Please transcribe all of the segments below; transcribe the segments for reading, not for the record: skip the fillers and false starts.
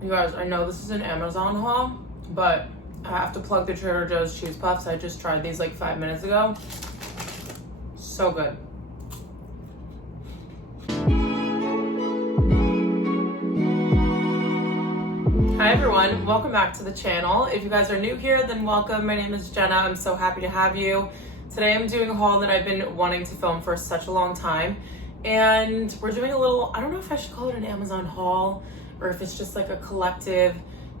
You guys, I know this is an Amazon haul, but I have to plug the Trader Joe's cheese puffs. I just tried these like 5 minutes ago. So good. Hi everyone, welcome back to the channel. If you guys are new here, then welcome. My name is Jenna. I'm so happy to have you. Today I'm doing a haul that I've been wanting to film for such a long time. And we're doing a little, I don't know if I should call it an Amazon haul or if it's just like a collective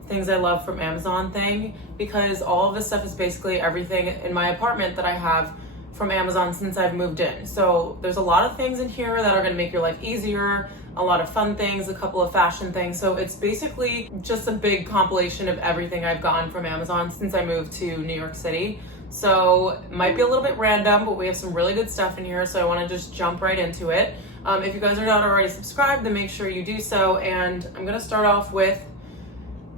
things I love from Amazon thing, because all of this stuff is basically everything in my apartment that I have from Amazon since I've moved in. So there's a lot of things in here that are gonna make your life easier, a lot of fun things, a couple of fashion things. So it's basically just a big compilation of everything I've gotten from Amazon since I moved to New York City. So it might be a little bit random, but we have some really good stuff in here. So I wanna just jump right into it. If you guys are not already subscribed, then make sure you do so. And I'm gonna start off with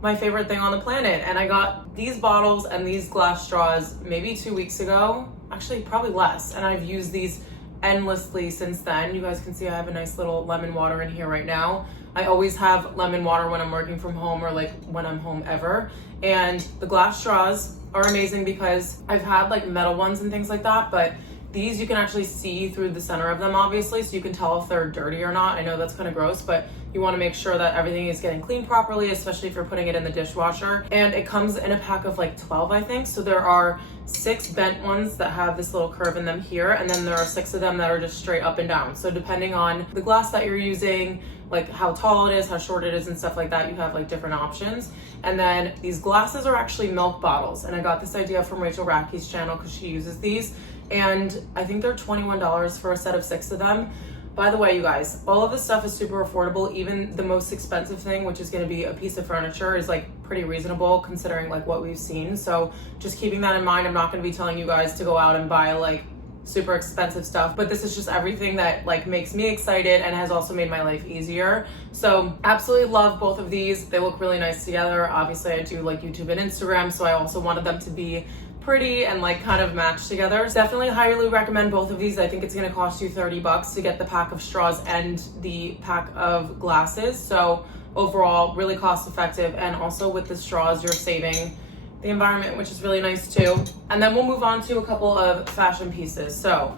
my favorite thing on the planet. And I got these bottles and these glass straws maybe 2 weeks ago, actually probably less. And I've used these endlessly since then. You guys can see I have a nice little lemon water in here right now. I always have lemon water when I'm working from home or like when I'm home ever. And the glass straws are amazing because I've had like metal ones and things like that, but these you can actually see through the center of them, obviously, so you can tell if they're dirty or not. I know that's kind of gross, but you want to make sure that everything is getting cleaned properly, especially if you're putting it in the dishwasher. And it comes in a pack of like 12, I think. So there are 6 bent ones that have this little curve in them here, and then there are 6 of them that are just straight up and down. So depending on the glass that you're using, like how tall it is, how short it is, and stuff like that, you have like different options. And then these glasses are actually milk bottles. And I got this idea from Rachel Radke's channel because she uses these. And I think they're $21 for a set of 6 of them. By the way, you guys, all of this stuff is super affordable. Even the most expensive thing, which is gonna be a piece of furniture, is like pretty reasonable considering like what we've seen. So just keeping that in mind, I'm not gonna be telling you guys to go out and buy like super expensive stuff, but this is just everything that like makes me excited and has also made my life easier. So absolutely love both of these. They look really nice together. Obviously I do like YouTube and Instagram, so I also wanted them to be pretty and like kind of match together. Definitely highly recommend both of these. I think it's gonna cost you $30 to get the pack of straws and the pack of glasses. So overall, really cost effective. And also with the straws, you're saving the environment, which is really nice too. And then we'll move on to a couple of fashion pieces. So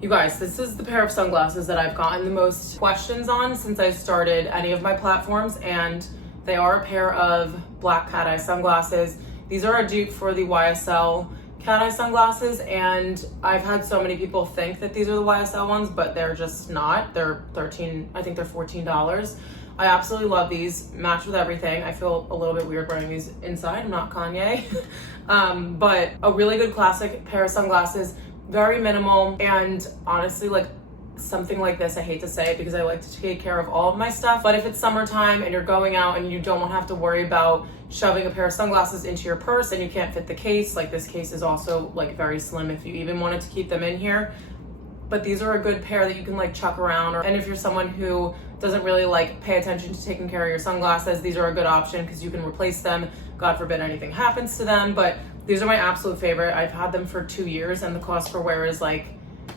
you guys, this is the pair of sunglasses that I've gotten the most questions on since I started any of my platforms. And they are a pair of black cat eye sunglasses. These are a dupe for the YSL cat eye sunglasses, and I've had so many people think that these are the YSL ones, but they're just not. They're I think they're $14. I absolutely love these, match with everything. I feel a little bit weird wearing these inside, I'm not Kanye. But a really good classic pair of sunglasses, very minimal, and honestly, like something like this, I hate to say it because I like to take care of all of my stuff, but if it's summertime and you're going out and you don't have to worry about shoving a pair of sunglasses into your purse and you can't fit the case, like this case is also like very slim if you even wanted to keep them in here, but these are a good pair that you can like chuck around. And if you're someone who doesn't really like pay attention to taking care of your sunglasses, these are a good option because you can replace them, God forbid anything happens to them. But these are my absolute favorite. I've had them for 2 years and the cost per wear is like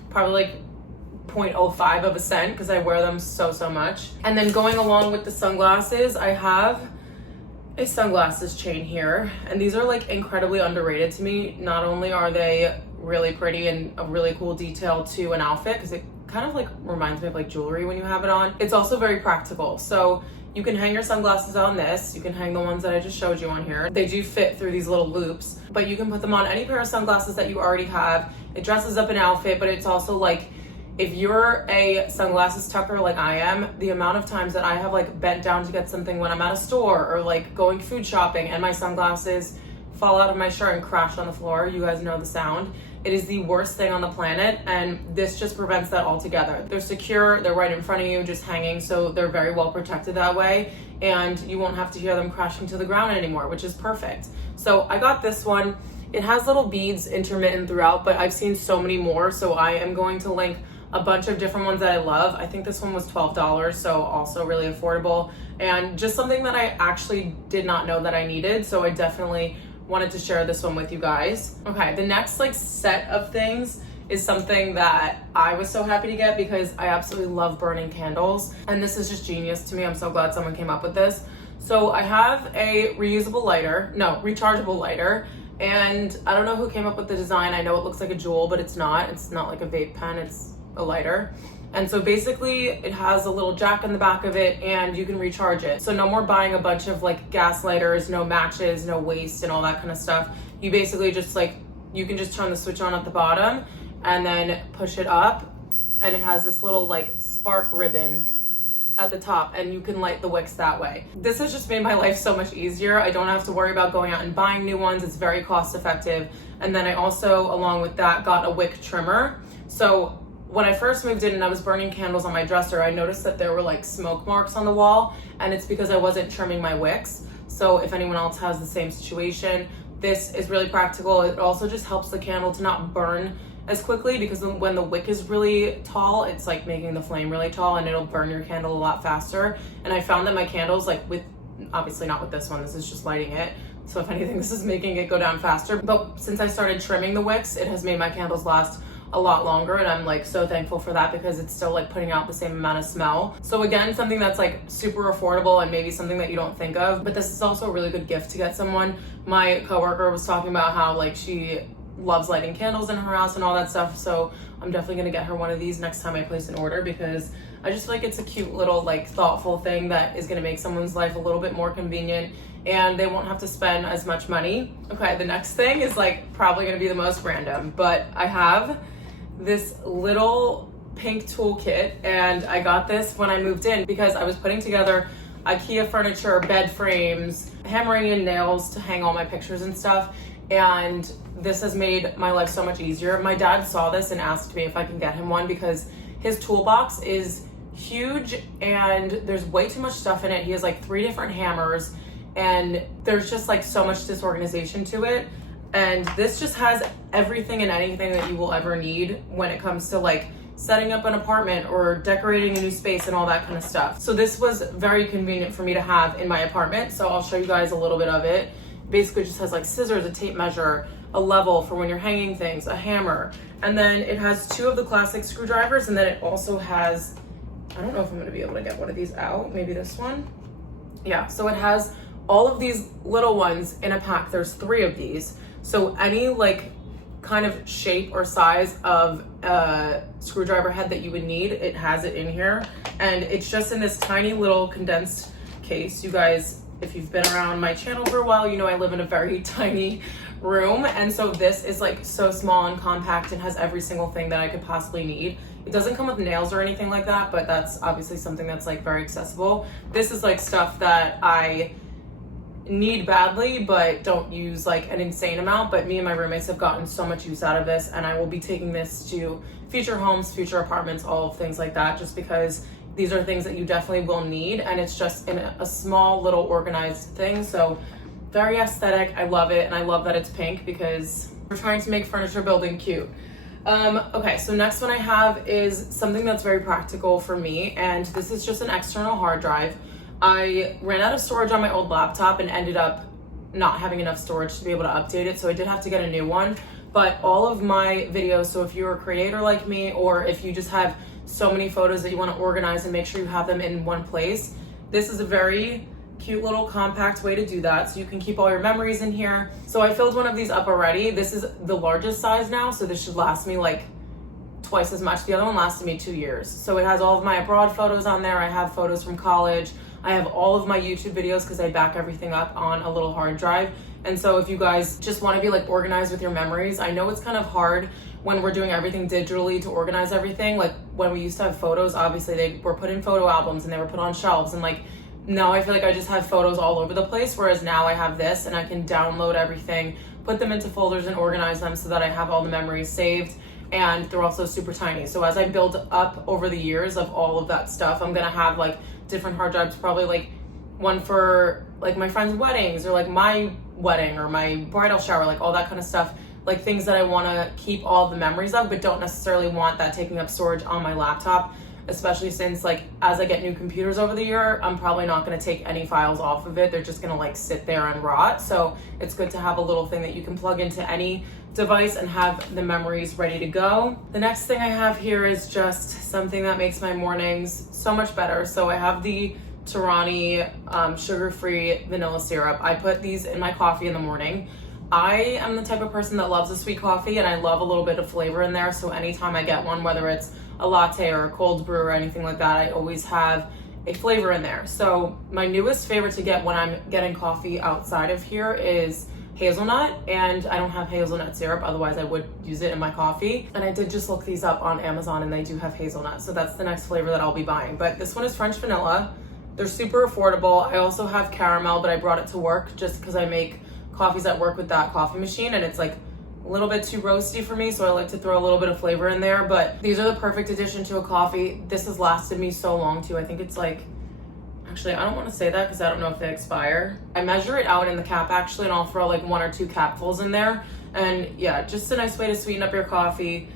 probably like 0.05 of a cent because I wear them so much. And then going along with the sunglasses, I have a sunglasses chain here, and these are like incredibly underrated to me. Not only are they really pretty and a really cool detail to an outfit because it kind of like reminds me of like jewelry when you have it on, it's also very practical. So you can hang your sunglasses on this, you can hang the ones that I just showed you on here. They do fit through these little loops, but you can put them on any pair of sunglasses that you already have. It dresses up an outfit, but it's also like, if you're a sunglasses tucker like I am, the amount of times that I have like bent down to get something when I'm at a store or like going food shopping and my sunglasses fall out of my shirt and crash on the floor, you guys know the sound. It is the worst thing on the planet, and this just prevents that altogether. They're secure, they're right in front of you, just hanging, so they're very well protected that way, and you won't have to hear them crashing to the ground anymore, which is perfect. So I got this one. It has little beads intermittent throughout, but I've seen so many more, so I am going to link a bunch of different ones that I love. I think this one was $12, so also really affordable, and just something that I actually did not know that I needed, so I definitely wanted to share this one with you guys. Okay, the next like set of things is something that I was so happy to get because I absolutely love burning candles, and this is just genius to me. I'm so glad someone came up with this. So I have a rechargeable lighter, and I don't know who came up with the design. I know it looks like a jewel, but it's not. It's not like a vape pen, it's a lighter. And so basically it has a little jack in the back of it and you can recharge it. So no more buying a bunch of like gas lighters, no matches, no waste and all that kind of stuff. You basically just you can just turn the switch on at the bottom and then push it up, and it has this little like spark ribbon at the top, and you can light the wicks that way. This has just made my life so much easier. I don't have to worry about going out and buying new ones. It's very cost effective. And then I also, along with that, got a wick trimmer. So when I first moved in and I was burning candles on my dresser, I noticed that there were like smoke marks on the wall, and it's because I wasn't trimming my wicks. So if anyone else has the same situation, this is really practical. It also just helps the candle to not burn as quickly, because when the wick is really tall, it's like making the flame really tall and it'll burn your candle a lot faster. And I found that my candles, like with, obviously not with this one, this is just lighting it. So if anything, this is making it go down faster. But since I started trimming the wicks, it has made my candles last a lot longer, and I'm like so thankful for that, because it's still like putting out the same amount of smell. So again, something that's like super affordable and maybe something that you don't think of, but this is also a really good gift to get someone. My coworker was talking about how like she loves lighting candles in her house and all that stuff, so I'm definitely gonna get her one of these next time I place an order, because I just feel like it's a cute little like thoughtful thing that is gonna make someone's life a little bit more convenient and they won't have to spend as much money. Okay, the next thing is like probably gonna be the most random, but I have this little pink toolkit, and I got this when I moved in because I was putting together IKEA furniture, bed frames, hammering in nails to hang all my pictures and stuff, and this has made my life so much easier. My dad saw this and asked me if I can get him one because his toolbox is huge and there's way too much stuff in it. He has like 3 different hammers and there's just like so much disorganization to it. And this just has everything and anything that you will ever need when it comes to like setting up an apartment or decorating a new space and all that kind of stuff. So this was very convenient for me to have in my apartment. So I'll show you guys a little bit of it. Basically just has like scissors, a tape measure, a level for when you're hanging things, a hammer. And then it has 2 of the classic screwdrivers, and then it also has, I don't know if I'm gonna be able to get one of these out, maybe this one. Yeah, so it has all of these little ones in a pack. There's 3 of these. So any like kind of shape or size of screwdriver head that you would need, it has it in here. And it's just in this tiny little condensed case. You guys, if you've been around my channel for a while, you know I live in a very tiny room. And so this is like so small and compact and has every single thing that I could possibly need. It doesn't come with nails or anything like that, but that's obviously something that's like very accessible. This is like stuff that I need badly but don't use like an insane amount, but me and my roommates have gotten so much use out of this, and I will be taking this to future homes, future apartments, all of things like that, just because these are things that you definitely will need, and it's just in a small little organized thing. So very aesthetic. I love it, and I love that it's pink because we're trying to make furniture building cute. Okay, so next one I have is something that's very practical for me, and this is just an external hard drive. I ran out of storage on my old laptop and ended up not having enough storage to be able to update it, so I did have to get a new one. But all of my videos, so if you're a creator like me, or if you just have so many photos that you want to organize and make sure you have them in one place, this is a very cute little compact way to do that, so you can keep all your memories in here. So I filled one of these up already. This is the largest size now, so this should last me like twice as much. The other one lasted me 2 years. So it has all of my abroad photos on there. I have photos from college. I have all of my YouTube videos because I back everything up on a little hard drive. And so if you guys just want to be like organized with your memories, I know it's kind of hard when we're doing everything digitally to organize everything. Like when we used to have photos, obviously they were put in photo albums and they were put on shelves, and like now I feel like I just have photos all over the place, whereas now I have this and I can download everything, put them into folders and organize them so that I have all the memories saved. And they're also super tiny. So as I build up over the years of all of that stuff, I'm gonna have like different hard drives, probably like one for like my friends' weddings, or like my wedding or my bridal shower, like all that kind of stuff, like things that I want to keep all the memories of, but don't necessarily want that taking up storage on my laptop, especially since like as I get new computers over the year, I'm probably not going to take any files off of it. They're just going to like sit there and rot. So it's good to have a little thing that you can plug into any device and have the memories ready to go. The next thing I have here is just something that makes my mornings so much better. So I have the Torani sugar-free vanilla syrup. I put these in my coffee in the morning. I am the type of person that loves a sweet coffee, and I love a little bit of flavor in there. So anytime I get one, whether it's a latte or a cold brew or anything like that, I always have a flavor in there. So my newest favorite to get when I'm getting coffee outside of here is hazelnut, and I don't have hazelnut syrup, otherwise I would use it in my coffee. And I did just look these up on Amazon, and they do have hazelnut, so that's the next flavor that I'll be buying. But this one is French vanilla. They're super affordable. I also have caramel, but I brought it to work just because I make coffees at work with that coffee machine, and it's like a little bit too roasty for me, so I like to throw a little bit of flavor in there. But these are the perfect addition to a coffee. This has lasted me so long too. I think it's like, actually, I don't want to say that because I don't know if they expire. I measure it out in the cap actually, and I'll throw like 1 or 2 capfuls in there. And yeah, just a nice way to sweeten up your coffee.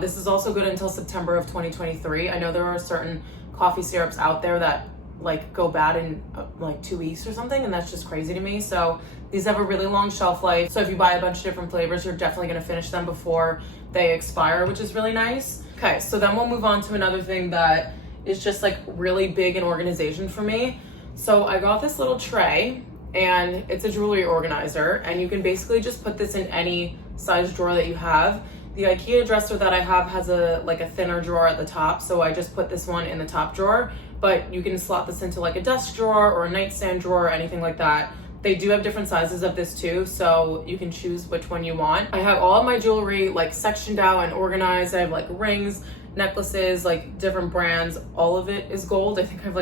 This is also good until September of 2023. I know there are certain coffee syrups out there that like go bad in like 2 weeks or something, and that's just crazy to me. So these have a really long shelf life. So if you buy a bunch of different flavors, you're definitely going to finish them before they expire, which is really nice. Okay, so then we'll move on to another thing that is just like really big in organization for me. So I got this little tray, and it's a jewelry organizer, and you can basically just put this in any size drawer that you have. The IKEA dresser that I have has a thinner drawer at the top, so I just put this one in the top drawer, but you can slot this into like a desk drawer or a nightstand drawer or anything like that. They do have different sizes of this too, so you can choose which one you want. I have all of my jewelry like sectioned out and organized. I have like rings, necklaces, like different brands. All of it is gold. I think I have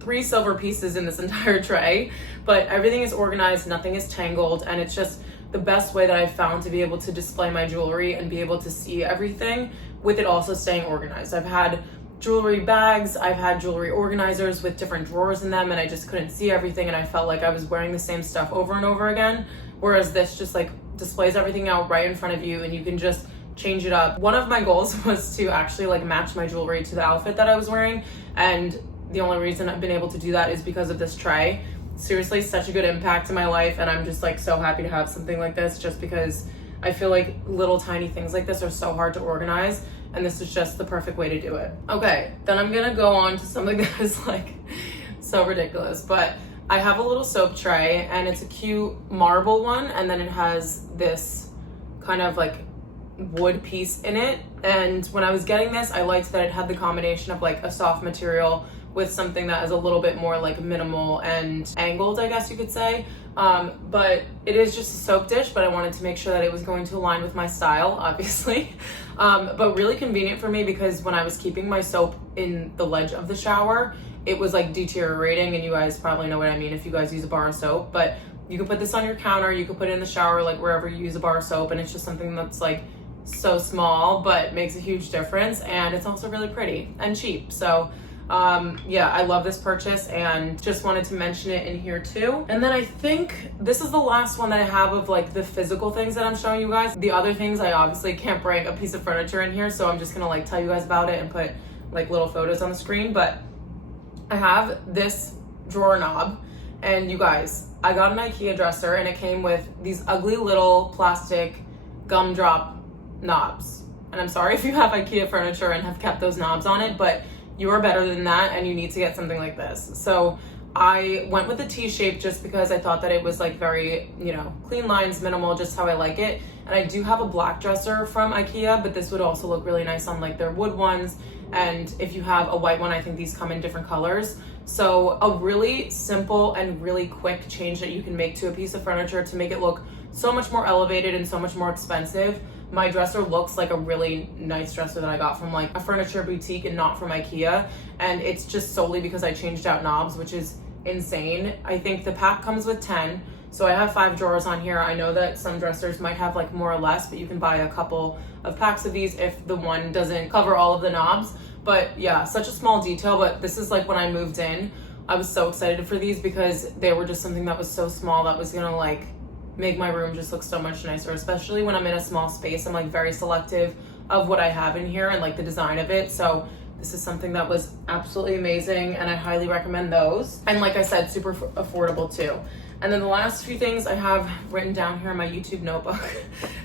3 silver pieces in this entire tray, but everything is organized, nothing is tangled, and it's just the best way that I've found to be able to display my jewelry and be able to see everything with it also staying organized. I've had jewelry bags, I've had jewelry organizers with different drawers in them, and I just couldn't see everything, and I felt like I was wearing the same stuff over and over again, whereas this just like displays everything out right in front of you, and you can just change it up. One of my goals was to actually like match my jewelry to the outfit that I was wearing, and the only reason I've been able to do that is because of this tray. Seriously, such a good impact in my life, and I'm just like so happy to have something like this, just because I feel like little tiny things like this are so hard to organize, and this is just the perfect way to do it. Okay, then I'm gonna go on to something that is like so ridiculous, but I have a little soap tray, and it's a cute marble one, and then it has this kind of like wood piece in it. And when I was getting this, I liked that it had the combination of like a soft material with something that is a little bit more like minimal and angled, I guess you could say. But it is just a soap dish, but I wanted to make sure that it was going to align with my style, obviously. But really convenient for me, because when I was keeping my soap in the ledge of the shower, it was like deteriorating, and you guys probably know what I mean if you guys use a bar of soap. But you can put this on your counter, you can put it in the shower, like wherever you use a bar of soap, and it's just something that's like so small but makes a huge difference, and it's also really pretty and cheap. So yeah, I love this purchase, and just wanted to mention it in here too. And then I think this is the last one that I have of like the physical things that I'm showing you guys. The other things, I obviously can't bring a piece of furniture in here, so I'm just gonna like tell you guys about it and put like little photos on the screen. But I have this drawer knob, and you guys, I got an IKEA dresser, and it came with these ugly little plastic gumdrop knobs. And I'm sorry if you have IKEA furniture and have kept those knobs on it, but you are better than that, and you need to get something like this. So I went with the T-shape just because I thought that it was like very, you know, clean lines, minimal, just how I like it. And I do have a black dresser from IKEA, but this would also look really nice on like their wood ones. And if you have a white one, I think these come in different colors. So a really simple and really quick change that you can make to a piece of furniture to make it look so much more elevated and so much more expensive. My dresser looks like a really nice dresser that I got from like a furniture boutique and not from IKEA. And it's just solely because I changed out knobs, which is insane. I think the pack comes with 10. So I have 5 drawers on here. I know that some dressers might have like more or less, but you can buy a couple of packs of these if the one doesn't cover all of the knobs. But yeah, such a small detail, but this is like when I moved in, I was so excited for these because they were just something that was so small that was gonna like make my room just look so much nicer, especially when I'm in a small space. I'm like very selective of what I have in here and like the design of it. So this is something that was absolutely amazing, and I highly recommend those. And like I said, super affordable too. And then the last few things I have written down here in my YouTube notebook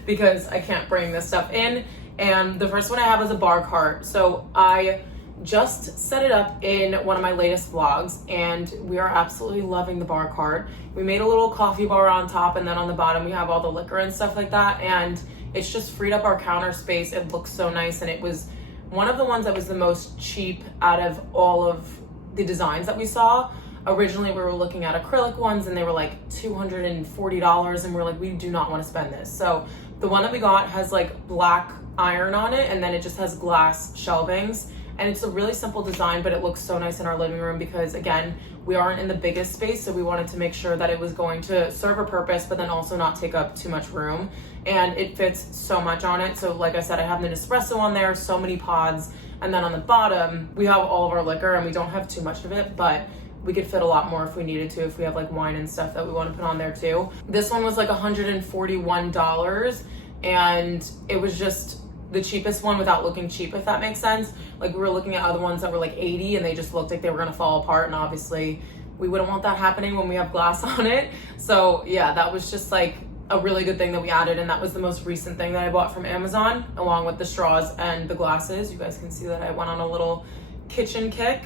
because I can't bring this stuff in. And the first one I have is a bar cart. So I just set it up in one of my latest vlogs, and we are absolutely loving the bar cart. We made a little coffee bar on top, and then on the bottom we have all the liquor and stuff like that, and it's just freed up our counter space. It looks so nice, and it was one of the ones that was the most cheap out of all of the designs that we saw. Originally we were looking at acrylic ones and they were like $240, and we're like, we do not want to spend this. So the one that we got has like black iron on it, and then it just has glass shelvings, and it's a really simple design, but it looks so nice in our living room because, again, we aren't in the biggest space, so we wanted to make sure that it was going to serve a purpose, but then also not take up too much room. And it fits so much on it. So like I said, I have the Nespresso on there, so many pods, and then on the bottom we have all of our liquor, and we don't have too much of it, but we could fit a lot more if we needed to, if we have like wine and stuff that we want to put on there too. This one was like $141, and it was just the cheapest one without looking cheap, if that makes sense. Like, we were looking at other ones that were like 80 and they just looked like they were gonna fall apart, and obviously we wouldn't want that happening when we have glass on it. So yeah, that was just like a really good thing that we added, and that was the most recent thing that I bought from Amazon, along with the straws and the glasses. You guys can see that I went on a little kitchen kick.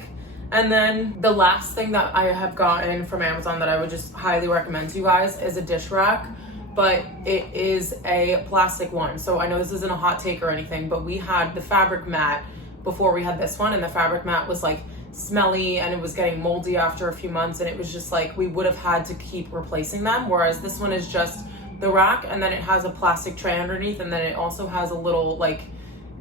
And then the last thing that I have gotten from Amazon that I would just highly recommend to you guys is a dish rack, but it is a plastic one. So I know this isn't a hot take or anything, but we had the fabric mat before we had this one, and the fabric mat was like smelly and it was getting moldy after a few months, and it was just like we would have had to keep replacing them, whereas this one is just the rack, and then it has a plastic tray underneath, and then it also has a little like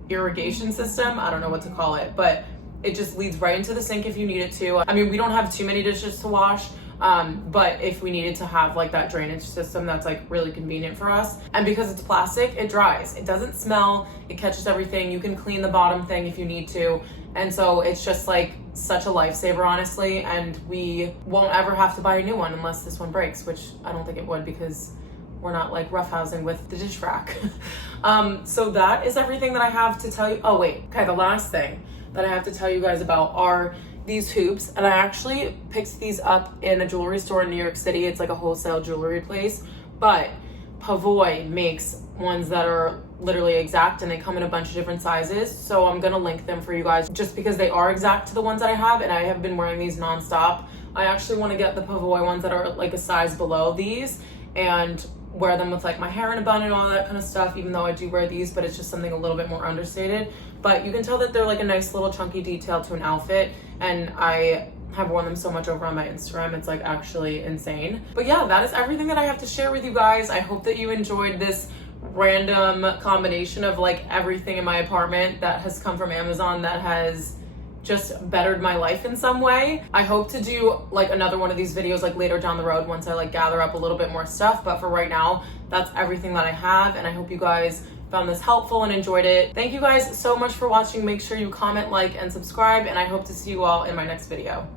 irrigation system, I don't know what to call it, but it just leads right into the sink if you need it to. I mean, we don't have too many dishes to wash, but if we needed to have like that drainage system, that's like really convenient for us. And because it's plastic, it dries. It doesn't smell, it catches everything. You can clean the bottom thing if you need to. And so it's just like such a lifesaver, honestly. And we won't ever have to buy a new one unless this one breaks, which I don't think it would, because we're not like roughhousing with the dish rack. So that is everything that I have to tell you. Oh wait, okay, the last thing that I have to tell you guys about are these hoops, and I actually picked these up in a jewelry store in New York City. It's like a wholesale jewelry place, but Pavoy makes ones that are literally exact, and they come in a bunch of different sizes, so I'm gonna link them for you guys just because they are exact to the ones that I have, and I have been wearing these nonstop. I actually want to get the Pavoy ones that are like a size below these and wear them with like my hair in a bun and all that kind of stuff, even though I do wear these, but it's just something a little bit more understated. But you can tell that they're like a nice little chunky detail to an outfit, and I have worn them so much over on my Instagram, it's like actually insane. But yeah, that is everything that I have to share with you guys. I hope that you enjoyed this random combination of like everything in my apartment that has come from Amazon that has just bettered my life in some way. I hope to do like another one of these videos like later down the road once I like gather up a little bit more stuff, but for right now, that's everything that I have, and I hope you guys found this helpful and enjoyed it. Thank you guys so much for watching. Make sure you comment, like, and subscribe, and I hope to see you all in my next video.